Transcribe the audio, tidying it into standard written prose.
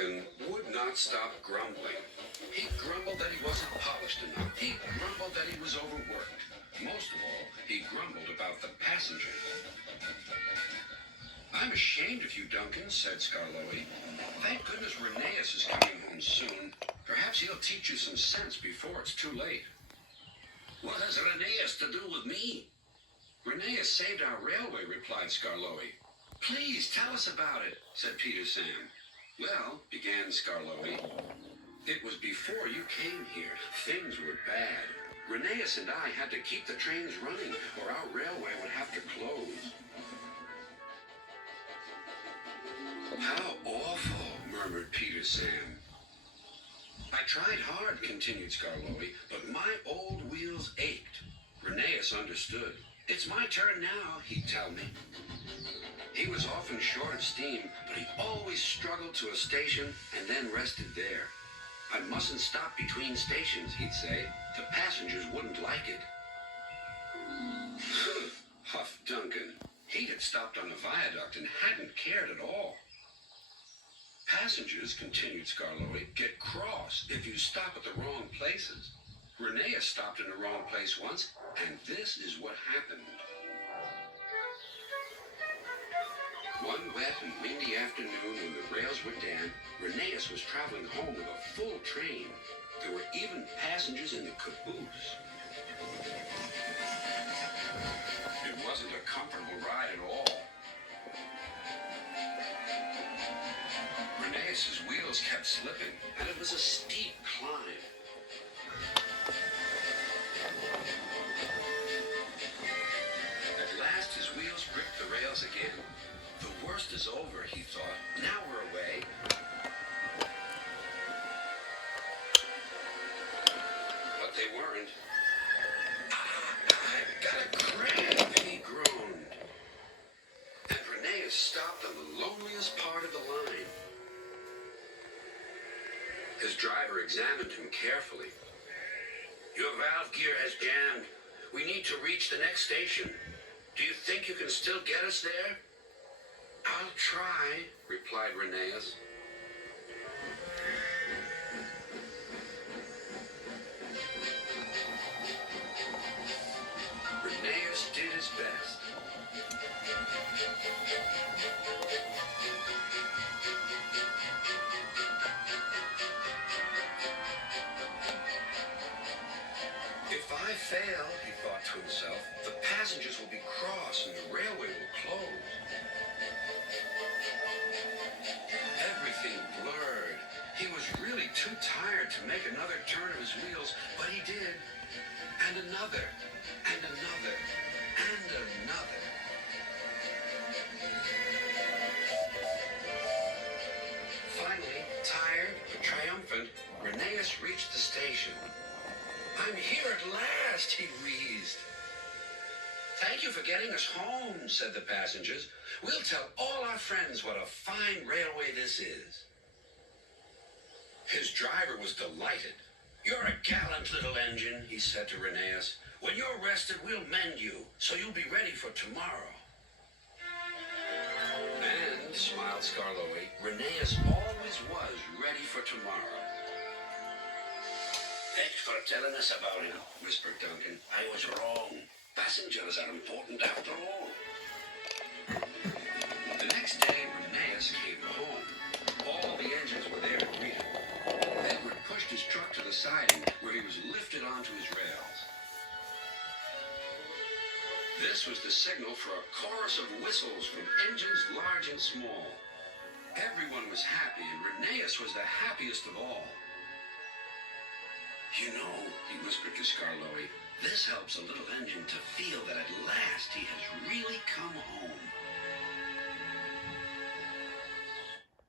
Duncan would not stop grumbling. He grumbled that he wasn't polished enough. He grumbled that he was overworked. Most of all, he grumbled about the passengers. "I'm ashamed of you, Duncan," said Skarloey. "Thank goodness Rheneas is coming home soon. Perhaps he'll teach you some sense before it's too late." "What has Rheneas to do with me?" "Rheneas saved our railway," replied Skarloey. "Please tell us about it," said Peter Sam. "Well," began Skarloey, "it was before you came here. Things were bad. Rheneas and I had to keep the trains running, or our railway would have to close." "How awful," murmured Peter Sam. "I tried hard," continued Skarloey, "but my old wheels ached." Rheneas understood. "It's my turn now," he'd tell me. He was often short of steam, but he always struggled to a station and then rested there. "I mustn't stop between stations," he'd say. "The passengers wouldn't like it." Huffed Duncan. He had stopped on a viaduct and hadn't cared at all. "Passengers," continued Skarloey, "get cross if you stop at the wrong places. Rheneas stopped in the wrong place once, and this is what happened." One wet and windy afternoon when the rails were damp, Rheneas was traveling home with a full train. There were even passengers in the caboose. It wasn't a comfortable ride at all. Rheneas's wheels kept slipping, and it was a steep climb. At last his wheels gripped the rails again. The worst is over, he thought. Now we're away. But they weren't. "I've got a cramp," he groaned. And Rheneas stopped on the loneliest part of the line. His driver examined him carefully. "Your valve gear has jammed. We need to reach the next station. Do you think you can still get us there?" "I'll try," replied Rheneas. Rheneas did his best. "If I fail," he thought to himself, "the passengers will be cross and the railway will close." Everything blurred. He was really too tired to make another turn of his wheels, but he did. And another, and another, and another. Finally, tired but triumphant, Rheneas reached the station. "I'm here at last," he wheezed. "Thank you for getting us home," said the passengers. "We'll tell all our friends what a fine railway this is." His driver was delighted. "You're a gallant little engine," he said to Rheneas. "When you're rested, we'll mend you, so you'll be ready for tomorrow." And, smiled Skarloey, Rheneas always was ready for tomorrow. "Thanks for telling us about him," whispered Duncan. "I was wrong. Passengers are important after all." The next day, Rheneas came home. All the engines were there to greet him. Edward pushed his truck to the siding, where he was lifted onto his rails. This was the signal for a chorus of whistles from engines large and small. Everyone was happy, and Rheneas was the happiest of all. "You know," he whispered to Skarloey, "this helps a little engine to feel that at last he has really come home."